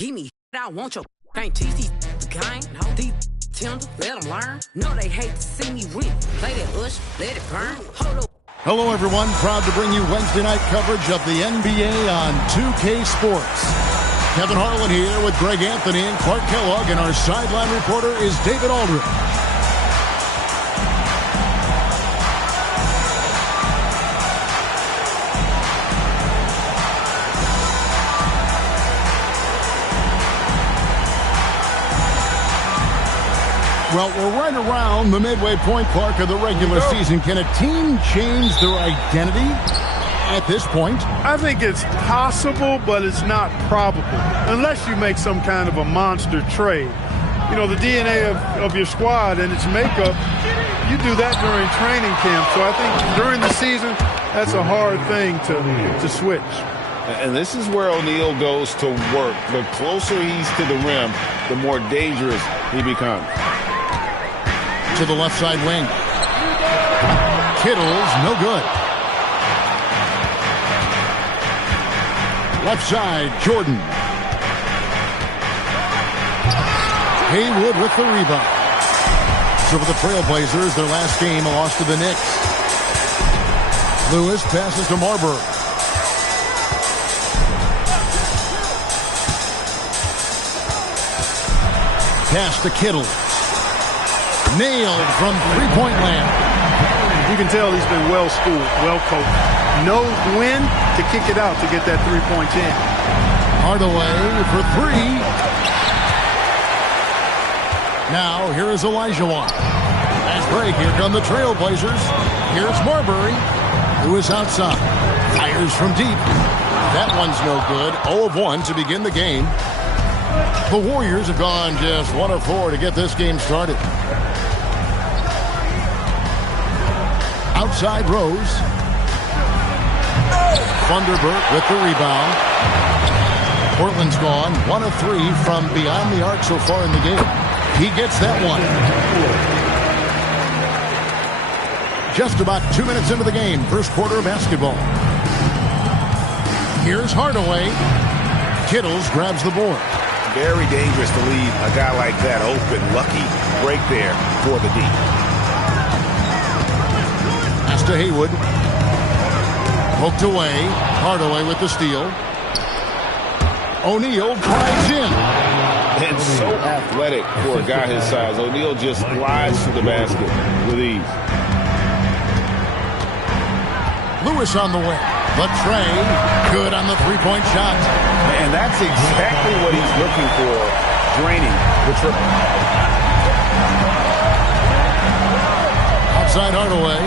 give me I want your can't teach these the game. No, these tender, let them learn. No, they hate to see me win. Play that ush, let it burn. Hold up. Hello, everyone. Proud to bring you Wednesday night coverage of the NBA on 2K Sports. Kevin Harlan here with Greg Anthony and Clark Kellogg, and our sideline reporter is David Aldridge. Well, we're right around the midway point, Clark, of the regular season. Can a team change their identity at this point? I think it's possible, but it's not probable, unless you make some kind of a monster trade. You know, the DNA of your squad and its makeup, you do that during training camp. So I think during the season, that's a hard thing to switch. And this is where O'Neal goes to work. The closer he's to the rim, the more dangerous he becomes. To the left side wing. Kittle's no good. Left side, Jordan. Haywood with the rebound. So for the Trailblazers, their last game, a loss to the Knicks. Lewis passes to Marbury. Pass to Kittle. Nailed from three-point land. You can tell he's been well-schooled, well-coached. Knows when to kick it out to get that three-point in. Hardaway for three. Now, here is Olajuwon. Nice break. Here come the Trailblazers. Here's Marbury, who is outside. Fires from deep. That one's no good. 0 of 1 to begin the game. The Warriors have gone just 1 of 4 to get this game started. Outside Rose. Thunderbird with the rebound. Portland's gone 1 of 3 from beyond the arc so far in the game. He gets that one. Just about 2 minutes into the game. First quarter of basketball. Here's Hardaway. Kittles grabs the board. Very dangerous to leave a guy like that open. Lucky break there for the D. Pass to Haywood. Poked away. Hardaway with the steal. O'Neal drives in. And so athletic for a guy his size. O'Neal just glides to the basket with ease. Lewis on the wing. The tray. Good on the three-point shot. And that's exactly what he's looking for. Draining the triple. Outside Hardaway.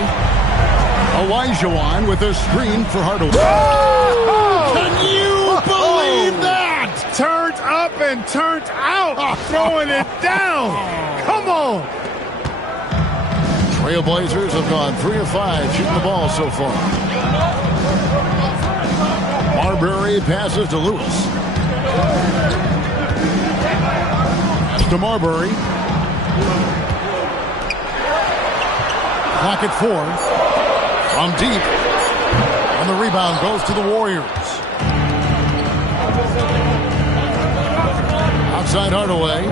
Olajuwon with a screen for Hardaway. Oh! Can you believe that? Turned up and turned out. Throwing it down. Come on. Trailblazers have gone 3 of 5 shooting the ball so far. Marbury passes to Lewis. Pass to Marbury. Clock at 4. From deep. And the rebound goes to the Warriors. Outside Hardaway.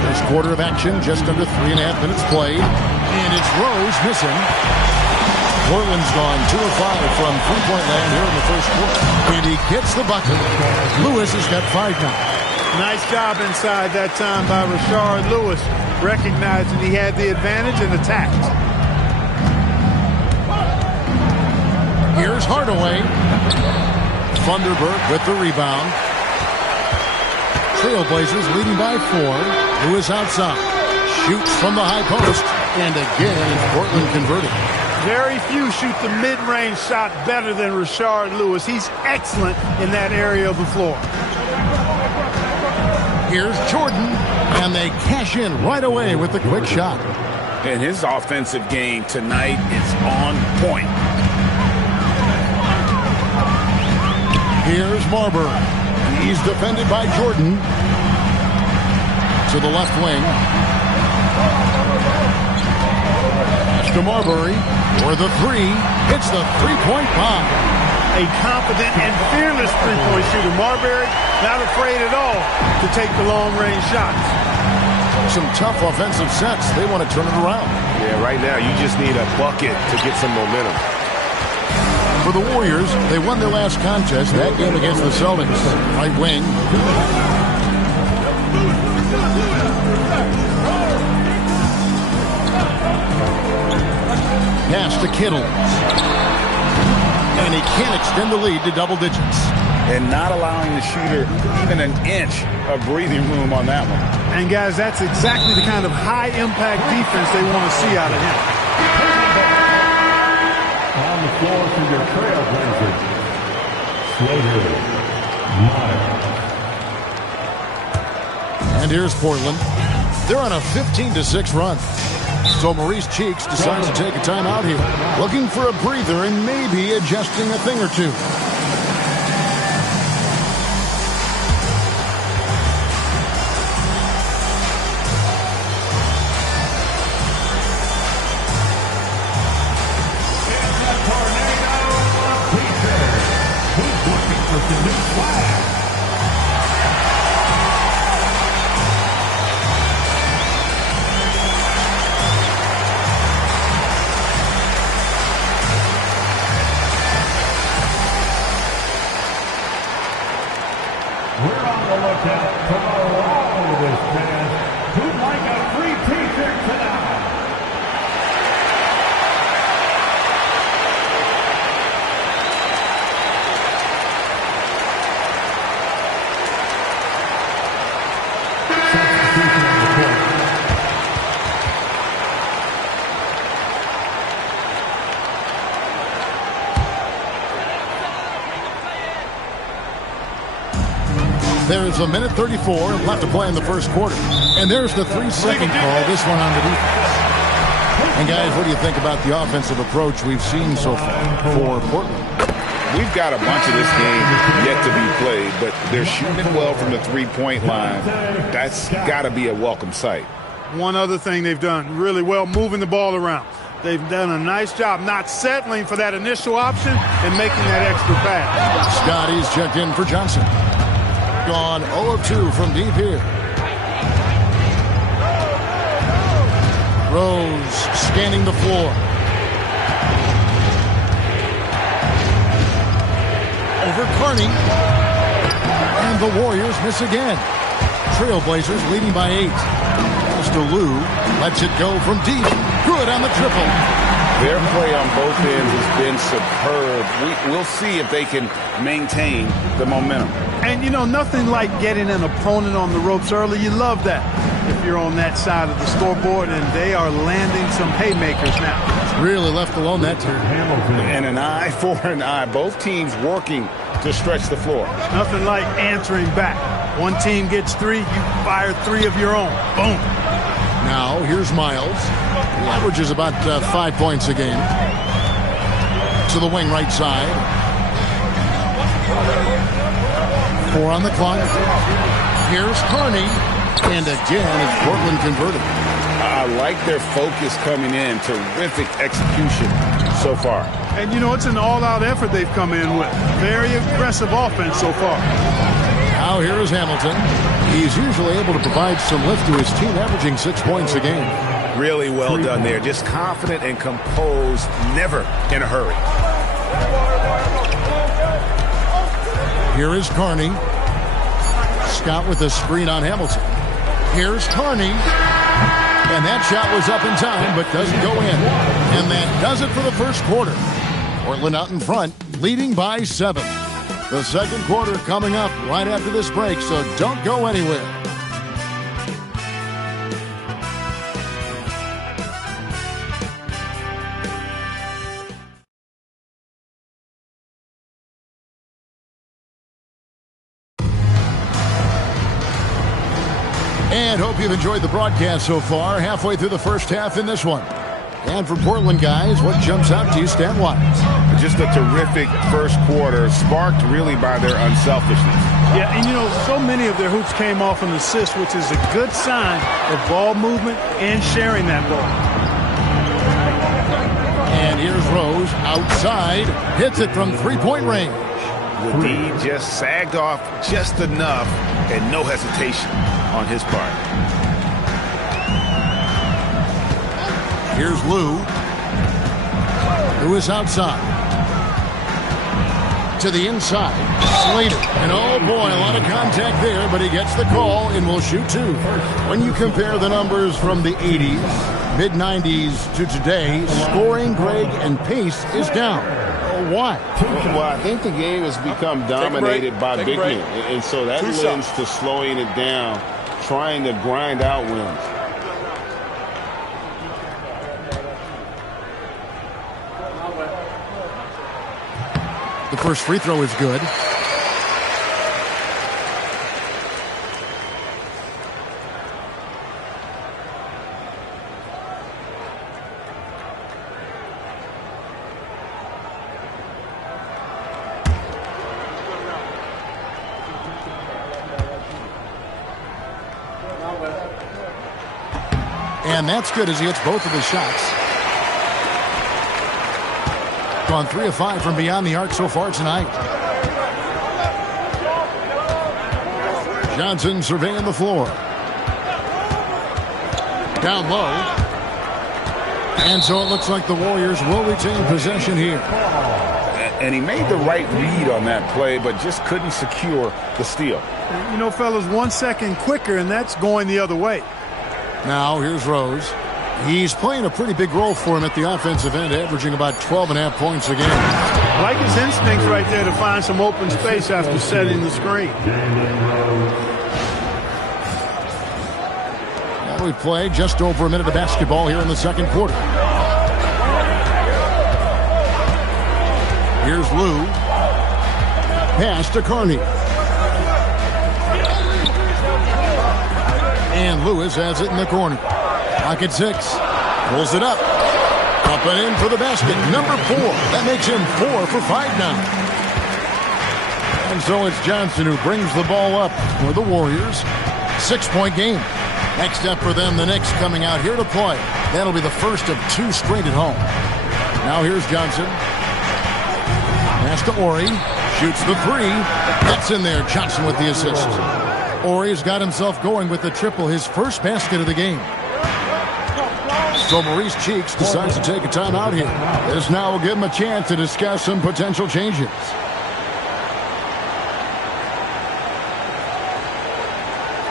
First quarter of action, just under 3.5 minutes played. And it's Rose missing. Portland's gone 2 of 5 from three-point land here in the first quarter. And he gets the bucket. Lewis has got 5 now. Nice job inside that time by Rashard Lewis, recognizing he had the advantage and attacked. Here's Hardaway. Thunderbird with the rebound. Trailblazers leading by 4. Lewis outside. Shoots from the high post. And again, Portland converted. Very few shoot the mid-range shot better than Rashard Lewis. He's excellent in that area of the floor. Here's Jordan, and they cash in right away with the quick shot. And his offensive game tonight is on point. Here's Marbury. He's defended by Jordan. To the left wing. Pass to Marbury for the 3. Hits the three-point bomb. a confident and fearless three-point shooter. Marbury not afraid at all to take the long-range shots. Some tough offensive sets. They want to turn it around. Yeah, right now you just need a bucket to get some momentum. For the Warriors, they won their last contest, that game against the Celtics. Right wing. Pass to Kittle. And he can't extend the lead to double digits. And not allowing the shooter even an inch of breathing room on that one. And, guys, that's exactly the kind of high-impact defense they want to see out of him. On the floor for your Trailblazers, Slater, And here's Portland. They're on a 15-6 run. So Maurice Cheeks decides to take a timeout here, looking for a breather and maybe adjusting a thing or two. There's a minute 34 left to play in the first quarter. And there's the 3-second call, this one on the defense. And guys, what do you think about the offensive approach we've seen so far for Portland? We've got a bunch of this game yet to be played, but they're shooting well from the three-point line. That's got to be a welcome sight. One other thing they've done really well, moving the ball around. They've done a nice job not settling for that initial option and making that extra pass. Scotty's checked in for Johnson. Gone 0 of 2 from deep here. Rose scanning the floor. Over Carney. And the Warriors miss again. Trailblazers leading by 8. As to Lou, lets it go from deep. Good on the triple. Their play on both ends has been superb. We'll see if they can maintain the momentum. And, you know, nothing like getting an opponent on the ropes early. You love that if you're on that side of the scoreboard, and they are landing some haymakers now. Really left alone that turn. And an eye for an eye. Both teams working to stretch the floor. Nothing like answering back. One team gets 3, you fire 3 of your own. Boom. Now, here's Miles. He averages about 5 points a game. To the wing right side. 4 on the clock. Here's Carney. And again, it's Portland converted. I like their focus coming in. Terrific execution so far. And, you know, it's an all-out effort they've come in with. Very aggressive offense so far. Now here is Hamilton. He's usually able to provide some lift to his team, averaging 6 points a game. Really well done there. Just confident and composed, never in a hurry. Here is Carney. Scott with a screen on Hamilton. Here's Carney. And that shot was up in time, but doesn't go in. And that does it for the first quarter. Portland out in front, leading by 7. The second quarter coming up right after this break, so don't go anywhere. And hope you've enjoyed the broadcast so far, halfway through the first half in this one. And for Portland guys, what jumps out to you stat-wise? Just a terrific first quarter, sparked really by their unselfishness. Yeah, and you know, so many of their hoops came off an assist, which is a good sign of ball movement and sharing that ball. And And here's Rose outside. Hits it from three-point range. The D just sagged off just enough and no hesitation on his part. Here's Lou. Lewis outside. To the inside. Slater. And oh boy, a lot of contact there, but he gets the call and will shoot two. When you compare the numbers from the 80s, mid-90s to today, scoring, Greg, and pace is down. Why? Well, I think the game has become dominated by big men. And so that lends to slowing it down, trying to grind out wins. The first free throw is good. And that's good as he hits both of his shots. Gone 3 of 5 from beyond the arc so far tonight. Johnson surveying the floor. Down low. And so it looks like the Warriors will retain possession here. And he made the right read on that play, but just couldn't secure the steal. You know, fellas, 1 second quicker, and that's going the other way. Now, here's Rose. He's playing a pretty big role for him at the offensive end, averaging about 12.5 points a game. I like his instincts right there to find some open space after setting the screen. Now we play just over a minute of basketball here in the second quarter. Here's Lou. Pass to Carney. And Lewis has it in the corner. Pocket 6. Pulls it up. Up and in for the basket. Number 4. That makes him 4 for 5 now. And so it's Johnson who brings the ball up for the Warriors. 6-point game. Next up for them, the Knicks coming out here to play. That'll be the first of 2 straight at home. Now here's Johnson. Pass to Ori. Shoots the 3. That's in there. Johnson with the assist. Ori's got himself going with the triple, his first basket of the game. So Maurice Cheeks decides to take a timeout here. This now will give him a chance to discuss some potential changes.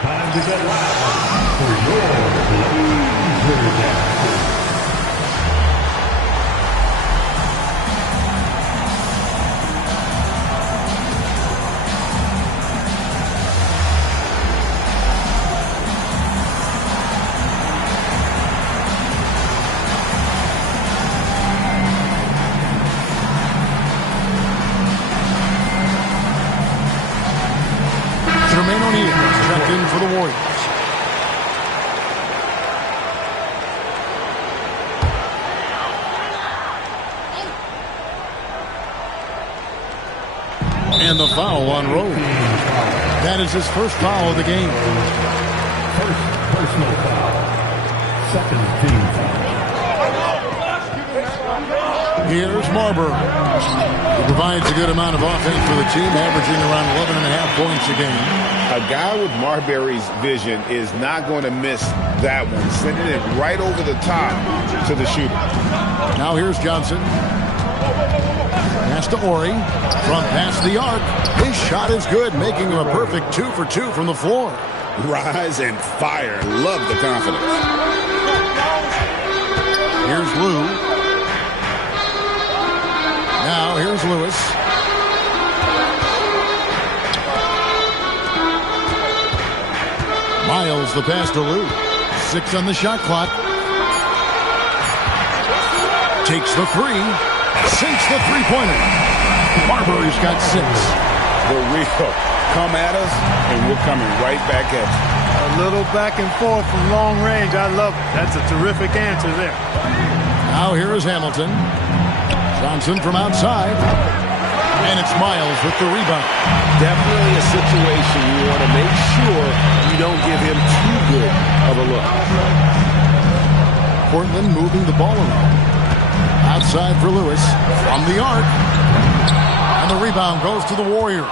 Time to get loud for your Blazers. For the Warriors. And the foul on Rose. That is his first foul of the game. First personal foul. Second team foul. Here's Marbury. He provides a good amount of offense for the team, averaging around 11.5 points a game. A guy with Marbury's vision is not going to miss that one, sending it right over the top to the shooter. Now here's Johnson. Pass to Ori. From past the arc. His shot is good, making him a perfect 2 for 2 from the floor. Rise and fire. Love the confidence. Here's Lou. Now here's Lewis. Miles the pass to Lou. 6 on the shot clock. Takes the 3. Sinks the three-pointer. Marbury's got 6. The real. Come at us, and we're coming right back at you. A little back and forth from long range. I love it. That's a terrific answer there. Now here is Hamilton. Johnson from outside. And it's Miles with the rebound. Definitely a situation you want to make sure you don't give him too good of a look. Portland moving the ball around. Outside for Lewis from the arc. And the rebound goes to the Warriors.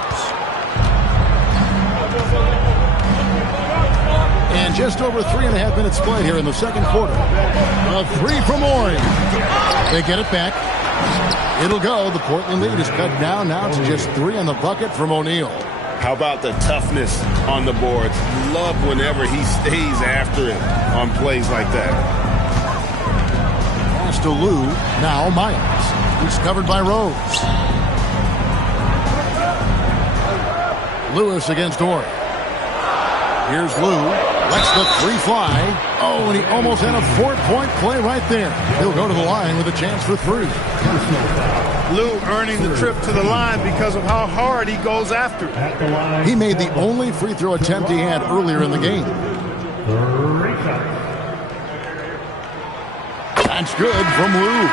And just over 3.5 minutes played here in the second quarter. A three from Ori. They get it back. It'll go. The Portland lead is cut down now to just 3 on the bucket from O'Neal. How about the toughness on the boards? Love whenever he stays after it on plays like that. Pass to Lou. Now Miles. He's covered by Rose. Lewis against Ori. Here's Lou. Lets the three fly. Oh, and he almost had a 4-point play right there. He'll go to the line with a chance for 3. Lou earning the trip to the line because of how hard he goes after it. He made the only free throw attempt he had earlier in the game. That's good from Lou.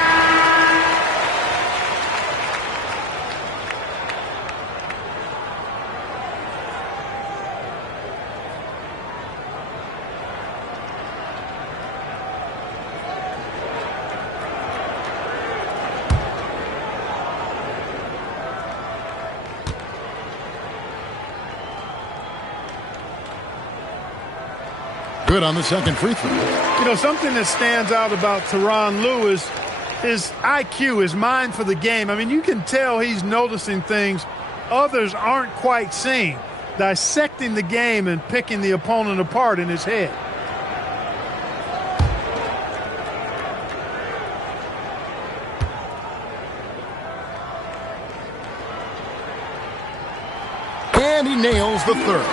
Good on the second free throw. You know, something that stands out about Tyronn Lue is his IQ, his mind for the game. I mean, you can tell he's noticing things others aren't quite seeing, dissecting the game and picking the opponent apart in his head. And he nails the third.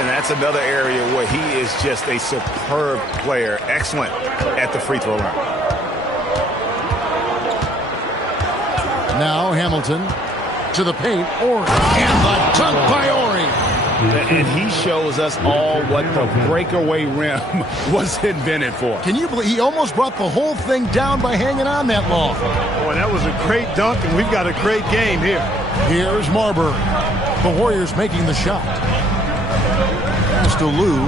And that's another area where he is just a superb player. Excellent at the free throw line. Now Hamilton to the paint. Ori. And the dunk by Ori. And he shows us all what the breakaway rim was invented for. Can you believe he almost brought the whole thing down by hanging on that long? Boy, that was a great dunk, and we've got a great game here. Here's Marbury. The Warriors making the shot. Pass to Lou.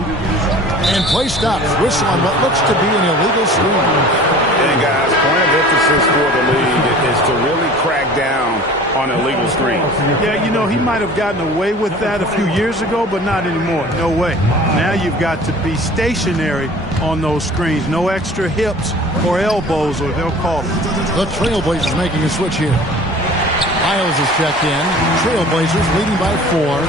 And play stops. Whistle on what looks to be an illegal screen. And guys, point of emphasis for the league is to really crack down on illegal screens. Yeah, you know, he might have gotten away with that a few years ago, but not anymore. No way. Now you've got to be stationary on those screens. No extra hips or elbows, or they'll call it. The Trailblazers making a switch here. Miles is checked in. Trailblazers leading by 4.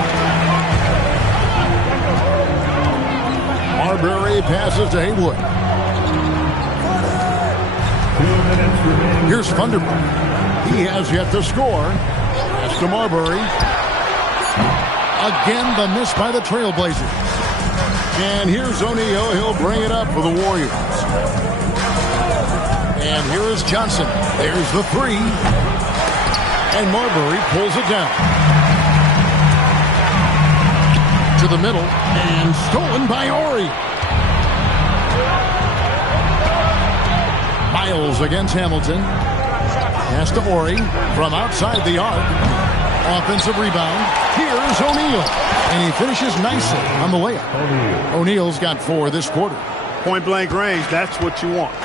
Marbury passes to Haywood. Here's Thunderbird. He has yet to score. Pass to Marbury. Again, the miss by the Trailblazers. And here's O'Neal. He'll bring it up for the Warriors. And here is Johnson. There's the 3. And Marbury pulls it down. To the middle. And stolen by Ori. Miles against Hamilton. Pass to Ori from outside the arc. Offensive rebound. Here's O'Neal. And he finishes nicely on the layup. O'Neal's got 4 this quarter. Point blank range, that's what you want.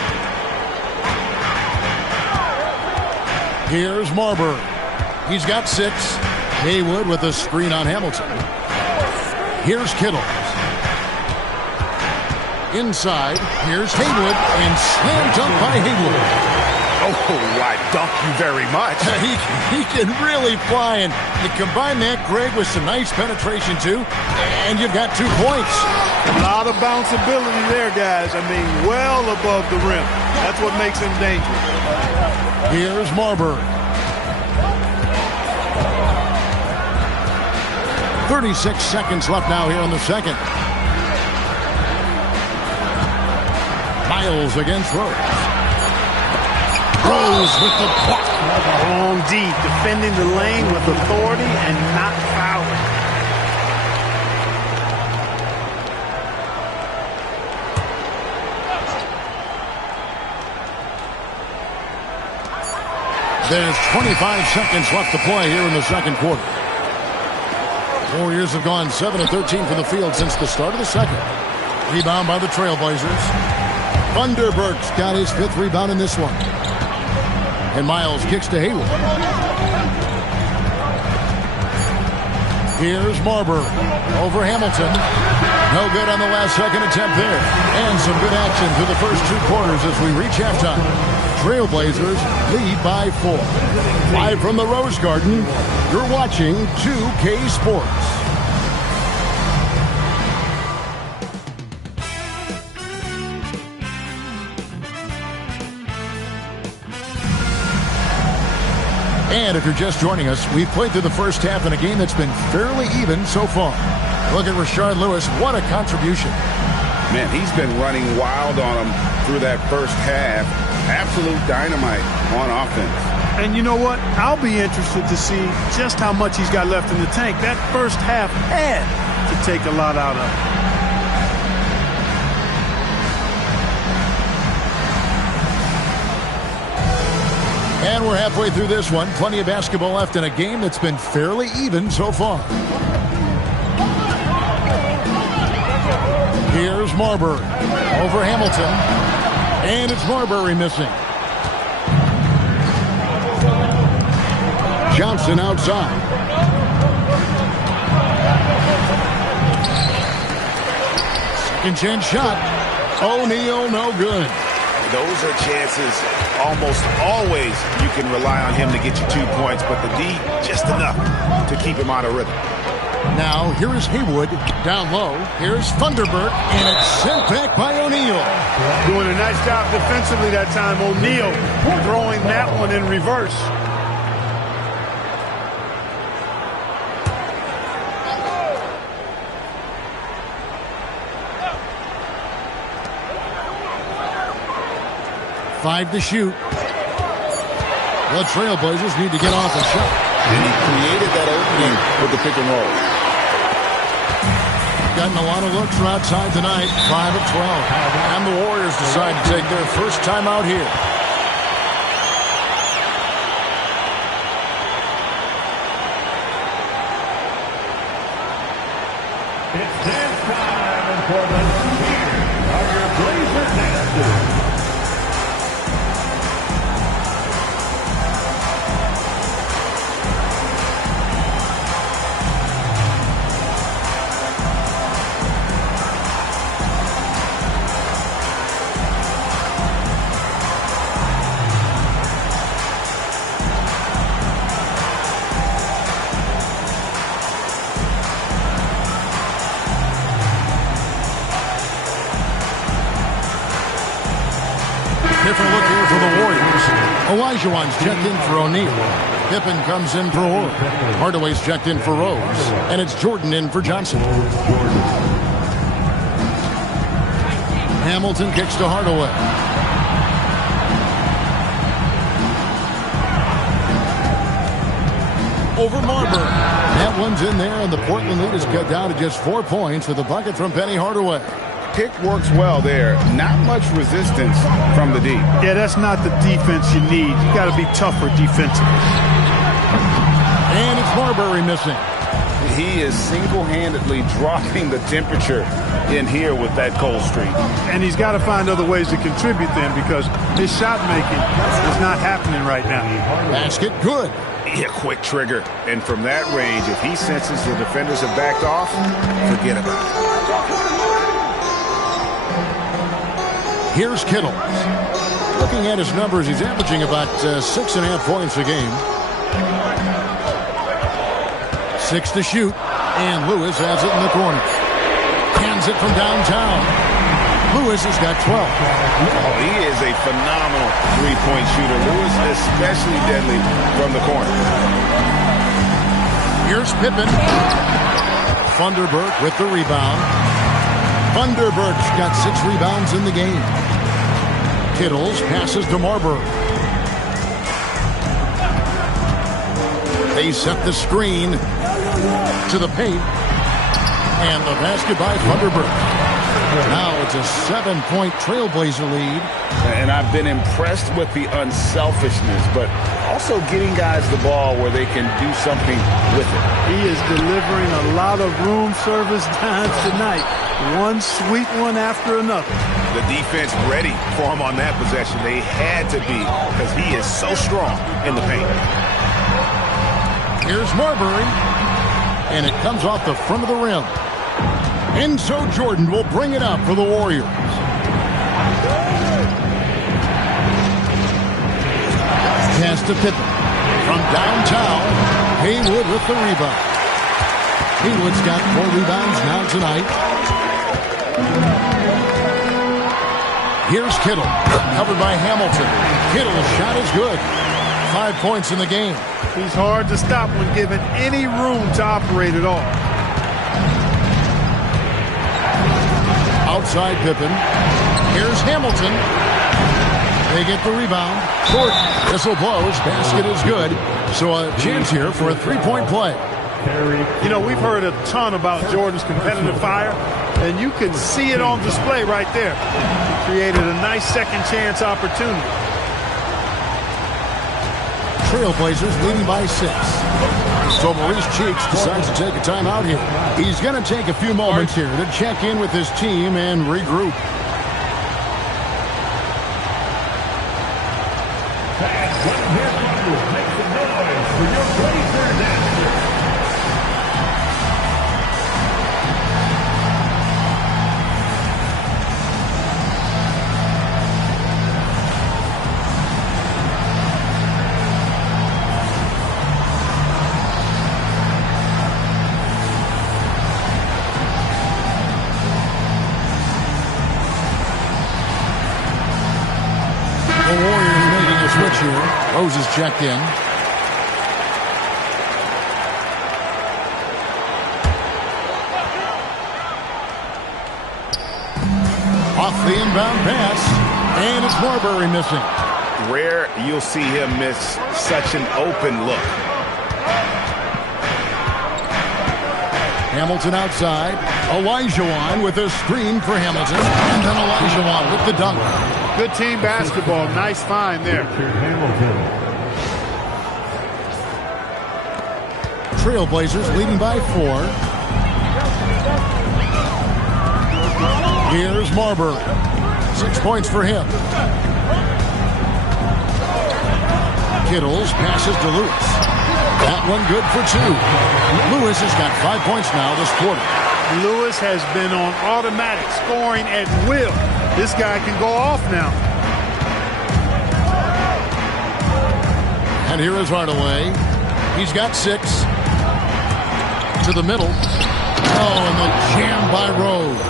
Here's Marbury. He's got 6. Haywood with a screen on Hamilton. Here's Kittle. Inside, here's Haywood, and slam dunk by Haywood. Oh, I dunk you very much. He can really fly, and you combine that, Greg, with some nice penetration, too, and you've got 2 points. A lot of bounceability there, guys. I mean, well above the rim. That's what makes him dangerous. Here's Marbury. 36 seconds left now here in the second. Miles against Rose. Rose with the block. Home deep, defending the lane with authority and not fouling. There's 25 seconds left to play here in the second quarter. Warriors have gone 7 of 13 from the field since the start of the second. Rebound by the Trailblazers. Thunderberg's got his 5th rebound in this one. And Miles kicks to Hayward. Here's Marbury over Hamilton. No good on the last second attempt there. And some good action through the first 2 quarters as we reach halftime. Trailblazers lead by 4. Live from the Rose Garden, you're watching 2K Sports. And if you're just joining us, we've played through the first half in a game that's been fairly even so far. Look at Rashard Lewis. What a contribution. Man, he's been running wild on him through that first half. Absolute dynamite on offense. And you know what? I'll be interested to see just how much he's got left in the tank. That first half had to take a lot out of him. And we're halfway through this one. Plenty of basketball left in a game that's been fairly even so far. Here's Marbury over Hamilton. And it's Marbury missing. Johnson outside. Second chance shot. O'Neal, no good. Those are chances almost always you can rely on him to get you 2 points, but the D just enough to keep him out of rhythm. Now, here is Haywood down low. Here's Thunderbird, and it's sent back by O'Neal. Doing a nice job defensively that time. O'Neal throwing that one in reverse. Five to shoot. The Trailblazers need to get off a shot. And he created that opening with the pick and roll. Gotten a lot of looks from outside tonight. 5 of 12. And the Warriors decide to take their first time out here. It's dance time for the cheer of your Blazer dancers. Different look here for the Warriors. Olajuwon's checked in for O'Neal. Pippen comes in for Horford. Hardaway's checked in for Rose. And it's Jordan in for Johnson. Hamilton kicks to Hardaway. Over Marbury. That one's in there, and the Portland lead is cut down to just 4 points with a bucket from Penny Hardaway. Pick works well there. Not much resistance from the D. Yeah, that's not the defense you need. You got to be tougher defensively. And it's Marbury missing. He is single-handedly dropping the temperature in here with that cold streak. And he's got to find other ways to contribute then, because his shot making is not happening right now. Basket good. Yeah, quick trigger. And from that range, if he senses the defenders have backed off, forget about it. Here's Kittle. Looking at his numbers, he's averaging about 6.5 points a game. 6 to shoot, and Lewis has it in the corner. Hands it from downtown. Lewis has got 12. Oh, he is a phenomenal three-point shooter. Lewis especially deadly from the corner. Here's Pippen. Thunderbird with the rebound. Thunderbird's got 6 rebounds in the game. Kittles passes to Marbury. They set the screen to the paint. And the basket by Thunderbird. Now it's a 7-point Trailblazer lead. And I've been impressed with the unselfishness, but also getting guys the ball where they can do something with it. He is delivering a lot of room service times tonight. One sweet one after another. The defense ready for him on that possession. They had to be because he is so strong in the paint. Here's Marbury, and it comes off the front of the rim. And so Jordan will bring it up for the Warriors. Pass to Pippen. From downtown, Haywood with the rebound. Haywood's got 4 rebounds now tonight. Here's Kittle, covered by Hamilton. Kittle's shot is good. 5 points in the game. He's hard to stop when given any room to operate at all. Outside Pippen. Here's Hamilton. They get the rebound. Jordan. Whistle blows. Basket is good. So a chance here for a 3-point play. You know, we've heard a ton about Jordan's competitive fire, and you can see it on display right there. He created a nice second chance opportunity. Trailblazers leading by 6. So Maurice Cheeks decides to take a timeout here. He's going to take a few moments here to check in with his team and regroup. Make some noise for your Blazer dancers. The Warriors making a switch here. Rose is checked in. Off the inbound pass, and it's Marbury missing. Rare you'll see him miss such an open look. Hamilton outside. Elijah with a screen for Hamilton. And then Elijah with the dunk. Good team basketball. Nice find there. Trailblazers leading by 4. Here's Marbury. 6 points for him. Kittles passes to Lewis. That one good for 2. Lewis has got 5 points now this quarter. Lewis has been on automatic scoring at will. This guy can go off now. And here is Hardaway. He's got 6. To the middle. Oh, and the jam by Rose.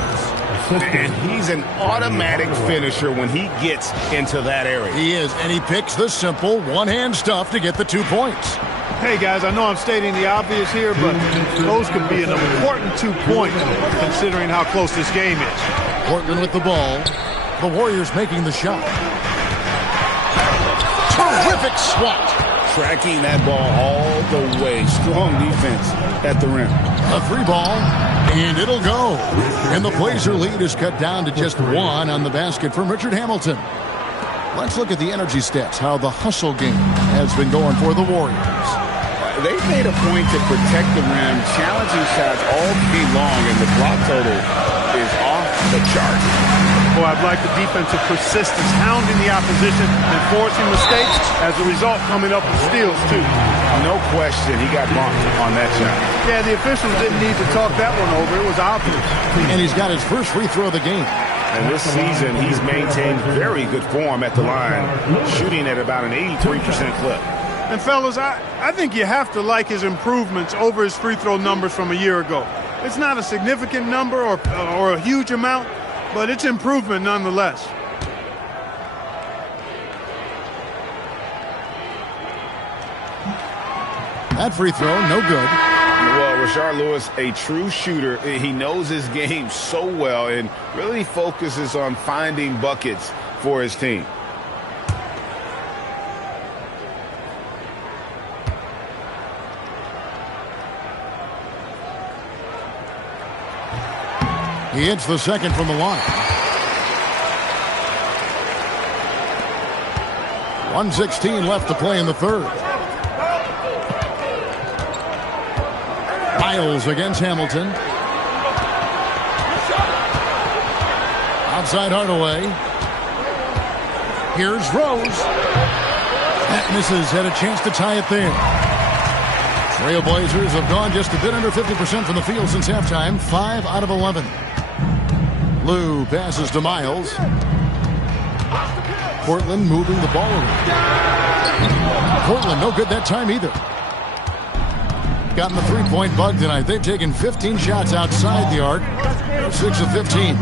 And he's an automatic finisher when he gets into that area. He is, and he picks the simple one-hand stuff to get the 2 points. Hey, guys, I know I'm stating the obvious here, but those could be an important 2 points considering how close this game is. Portland with the ball. The Warriors making the shot. Terrific swat. Tracking that ball all the way. Strong defense at the rim. A 3 ball, and it'll go. And the Blazer lead is cut down to just 1 on the basket from Richard Hamilton. Let's look at the energy stats, how the hustle game has been going for the Warriors. They've made a point to protect the rim, challenging shots all game long, and the block total is off the chart. Boy, I'd like the defensive persistence, hounding the opposition and forcing mistakes. As a result, coming up with steals, too. No question, he got bumped on that shot. Yeah, the officials didn't need to talk that one over. It was obvious. And he's got his first free throw of the game. And this season, he's maintained very good form at the line, shooting at about an 83% clip. And, fellas, I think you have to like his improvements over his free throw numbers from a year ago. It's not a significant number or a huge amount, but it's improvement nonetheless. That free throw, no good. Well, Rashard Lewis, a true shooter. He knows his game so well and really focuses on finding buckets for his team. He hits the second from the line. 1:16 left to play in the third. Miles against Hamilton. Outside Hardaway. Here's Rose. That misses. Had a chance to tie it there. Trailblazers have gone just a bit under 50% from the field since halftime. 5 out of 11. Lou passes to Miles. Portland moving the ball around. Portland no good that time either. Gotten the three-point bug tonight. They've taken 15 shots outside the arc. 6 of 15.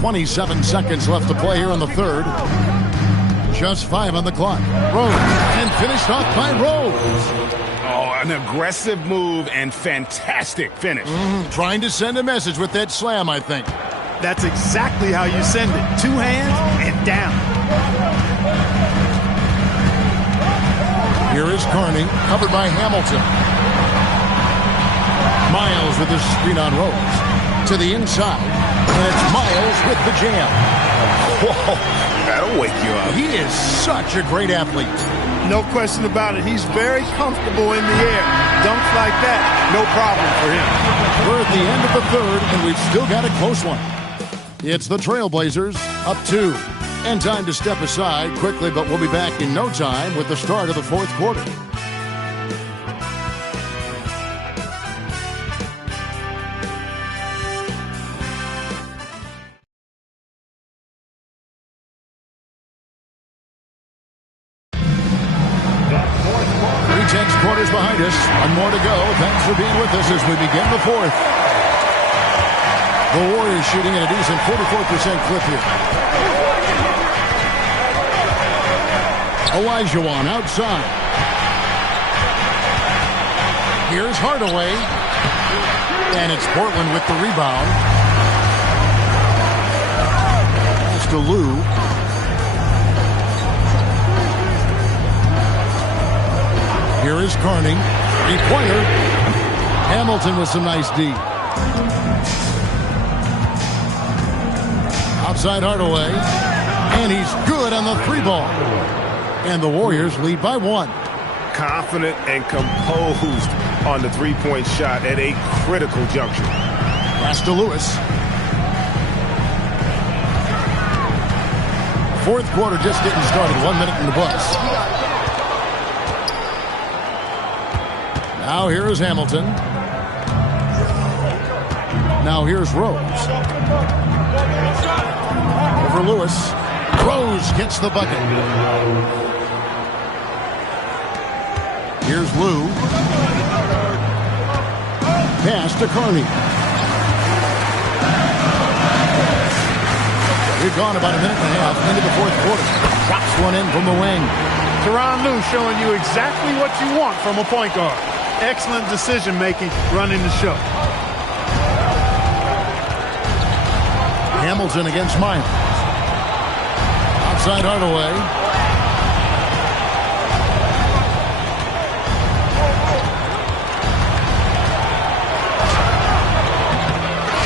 27 seconds left to play here in the third. Just 5 on the clock. Rose, and finished off by Rose. Oh, an aggressive move and fantastic finish. Trying to send a message with that slam, I think. That's exactly how you send it. 2 hands and down. Here is Carney, covered by Hamilton. Miles with his screen on Rose. To the inside, and it's Miles with the jam. Whoa, that'll wake you up. He is such a great athlete. No question about it. He's very comfortable in the air. Dunks like that, no problem for him. We're at the end of the third, and we've still got a close one. It's the Trailblazers up 2. And time to step aside quickly, but we'll be back in no time with the start of the fourth quarter. Quarters behind us. One more to go. Thanks for being with us as we begin the fourth. The Warriors shooting at a decent 44% clip here. Olajuwon outside. Here's Hardaway. And it's Portland with the rebound. Pass to Lou. Here is Carney. Three-pointer. Hamilton with some nice D. Outside Hardaway. And he's good on the 3-ball. And the Warriors lead by 1. Confident and composed on the three-point shot at a critical juncture. Pass to Lewis. Fourth quarter just getting started. 1 minute in the bus. Now here is Hamilton. Now here's Rose. Over Lewis. Rose gets the bucket. Here's Lou. Pass to Carney. We've gone about a minute and a half into the fourth quarter. Drops one in from the wing. Tyronn Lue showing you exactly what you want from a point guard. Excellent decision-making running the show. Hamilton against Miles. Outside Hardaway.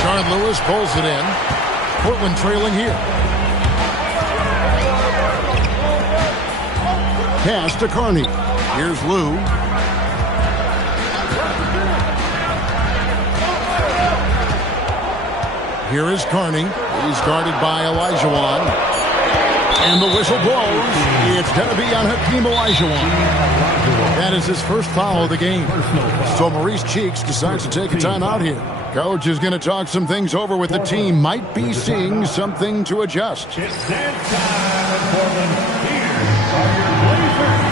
Sean Lewis pulls it in. Portland trailing here. Pass to Carney. Here's Lou. Here is Carney. He's guarded by Olajuwon. And the whistle blows. It's going to be on Hakeem Olajuwon. That is his first foul of the game. So Maurice Cheeks decides to take a timeout here. Coach is going to talk some things over with the team. Might be seeing something to adjust. It's that time in Portland. Here are your Blazers.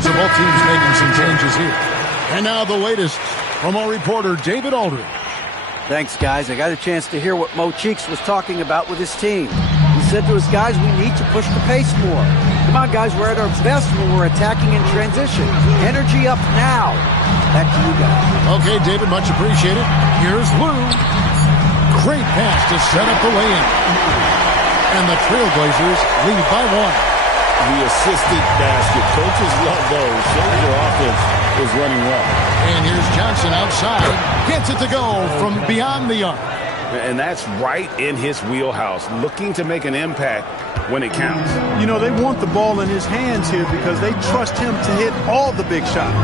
So both teams making some changes here. And now the latest from our reporter, David Aldridge. Thanks, guys. I got a chance to hear what Mo Cheeks was talking about with his team. He said to his guys, we need to push the pace more. Come on, guys, we're at our best when we're attacking in transition. Energy up now. Back to you guys. Okay, David, much appreciated. Here's Lou. Great pass to set up the lay-in. And the Trailblazers lead by 1. the assisted basket. Coaches love those. Shows your offense is running well. And here's Johnson outside. Gets it to go from beyond the arc. And that's right in his wheelhouse, looking to make an impact when it counts. You know, they want the ball in his hands here because they trust him to hit all the big shots.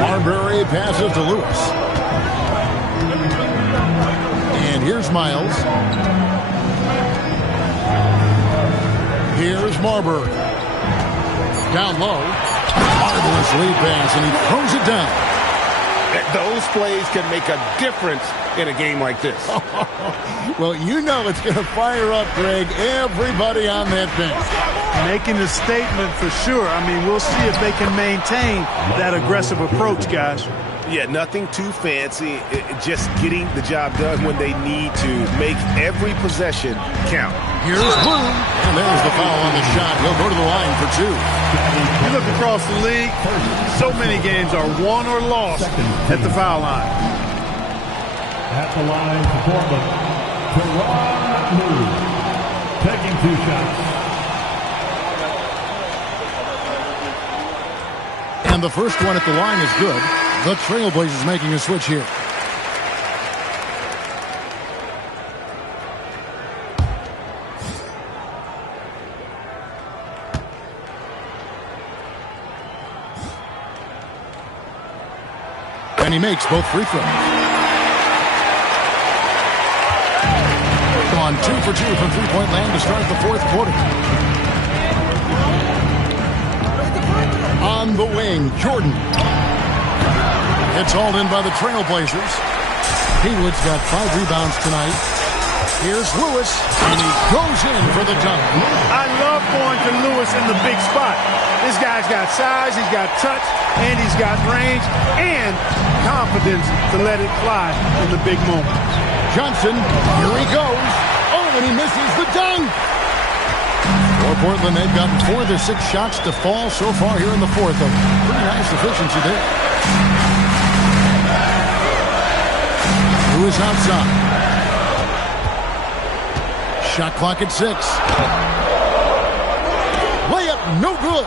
Marbury passes to Lewis. And here's Miles. Here's Marbury. Down low. Marvelous lead pass, and he throws it down. Those plays can make a difference in a game like this. Well, you know it's going to fire up, Greg, everybody on that bench. Making a statement for sure. I mean, we'll see if they can maintain that aggressive approach, guys. Yeah, nothing too fancy. Just getting the job done when they need to. Make every possession count. Here's Blue, and there's the foul on the shot. He'll go to the line for two. You look across the league, so many games are won or lost at the foul line. At the line for Portland, Teron Lue, taking 2 shots. And the first one at the line is good. The Trailblazers making a switch here. And he makes both free throws. Gone 2 for 2 from three-point land to start the fourth quarter. On the wing, Jordan. It's hauled in by the Trailblazers. Haywood's got 5 rebounds tonight. Here's Lewis, and he goes in for the dunk. I love going to Lewis in the big spot. This guy's got size, he's got touch, and he's got range and confidence to let it fly in the big moment. Johnson, here he goes. Oh, and he misses the dunk. For Portland, they've gotten 4 of their 6 shots to fall so far here in the fourth. A pretty nice efficiency there. Lewis outside. Shot clock at 6. Layup, no good.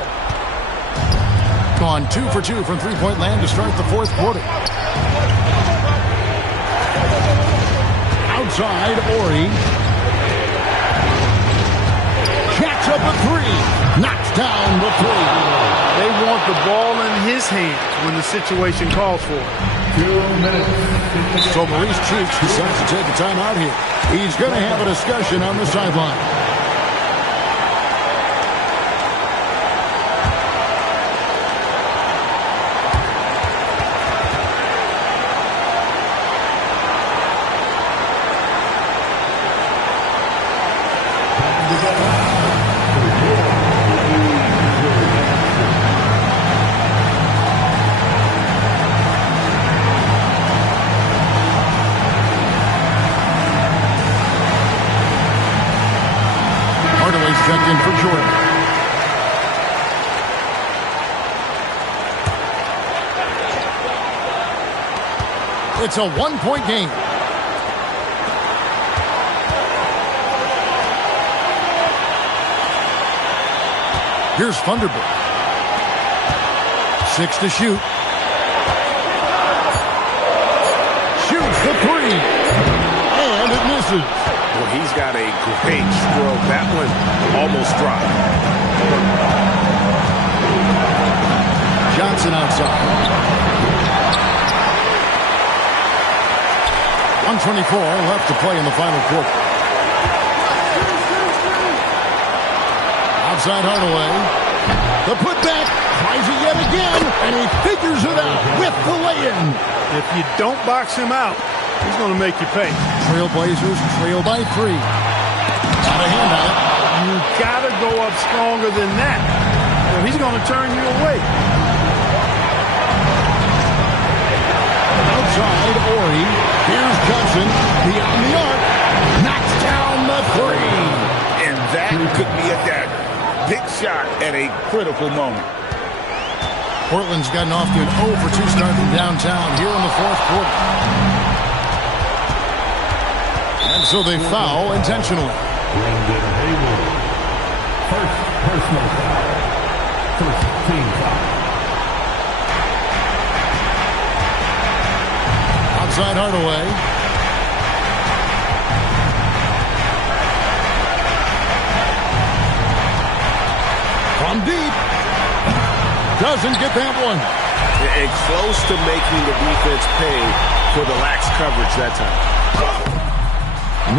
Gone 2 for 2 from three-point land to start the fourth quarter. Outside, Ori. Jacks up a 3. Knocks down the 3. They want the ball in his hands when the situation calls for it. 2 minutes. So Maurice Cheeks decides to take a timeout here. He's going to have a discussion on the sideline. Checked in for Jordan. It's a 1-point game. Here's Thunderbird. 6 to shoot. Shoots the 3. And it misses. Well, he's got a great stroke. That one almost dropped. Johnson outside. 1:24 left to play in the final quarter. Outside Hardaway. The putback. Tries it yet again. And he figures it out with the lay-in. If you don't box him out, he's going to make you pay. Trailblazers trail by 3. Got a hand on it. You got to go up stronger than that. Or he's going to turn you away. Outside, Ori. Here's Johnson. Beyond the arc. Knocks down the 3. And that could be a dagger. Big shot at a critical moment. Portland's gotten off to an 0 for 2 start from downtown here in the fourth quarter. And so they foul intentionally. Brendan Haywood. First personal foul. First team foul. Outside Hardaway. From deep. Doesn't get that one. And close to making the defense pay for the lax coverage that time.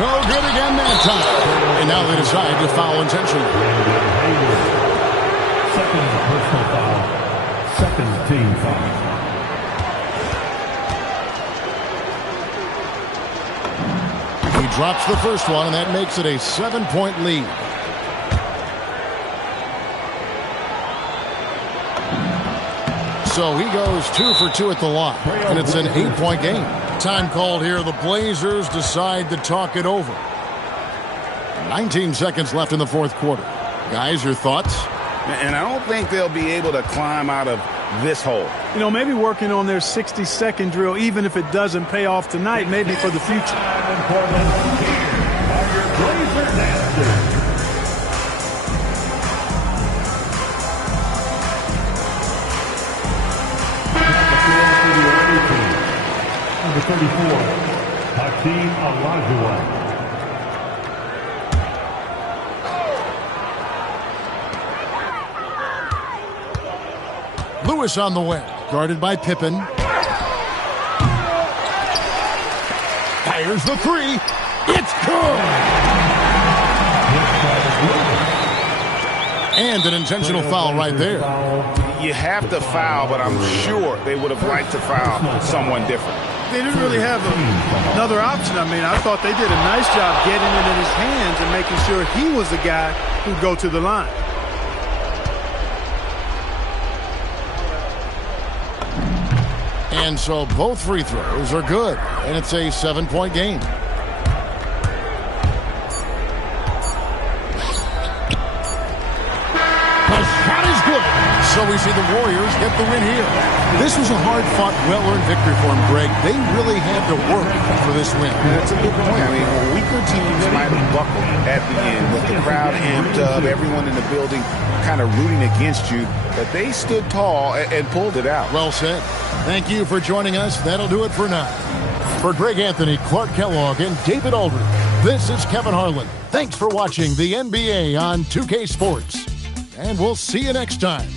No good again that time. And now they decide to foul intentionally. Second personal foul. Second team foul. He drops the first one, and that makes it a 7-point lead. So he goes 2 for 2 at the line, and it's an 8-point game. Time called here. The Blazers decide to talk it over. 19 seconds left in the fourth quarter. Guys, your thoughts? And I don't think they'll be able to climb out of this hole. You know, maybe working on their 60-second drill, even if it doesn't pay off tonight, maybe for the future. And for the here are your Blazer dancers. Number 34, Hakeem Olajuwon. Lewis on the wing, guarded by Pippen. Fires the three. It's good. And an intentional foul right there. You have to foul, but I'm sure they would have liked to foul someone different. They didn't really have another option. I mean, I thought they did a nice job getting it in his hands and making sure he was the guy who'd go to the line. And so both free throws are good, and it's a 7-point game. The shot is good. So we see the Warriors get the win here. This was a hard-fought, well-earned victory for them, Greg. They really had to work for this win. That's a good point. I mean, weaker teams might have buckled at the end with the crowd amped up, everyone in the building kind of rooting against you, but they stood tall and pulled it out. Well said. Thank you for joining us. That'll do it for now. For Greg Anthony, Clark Kellogg, and David Aldridge, this is Kevin Harlan. Thanks for watching the NBA on 2K Sports. And we'll see you next time.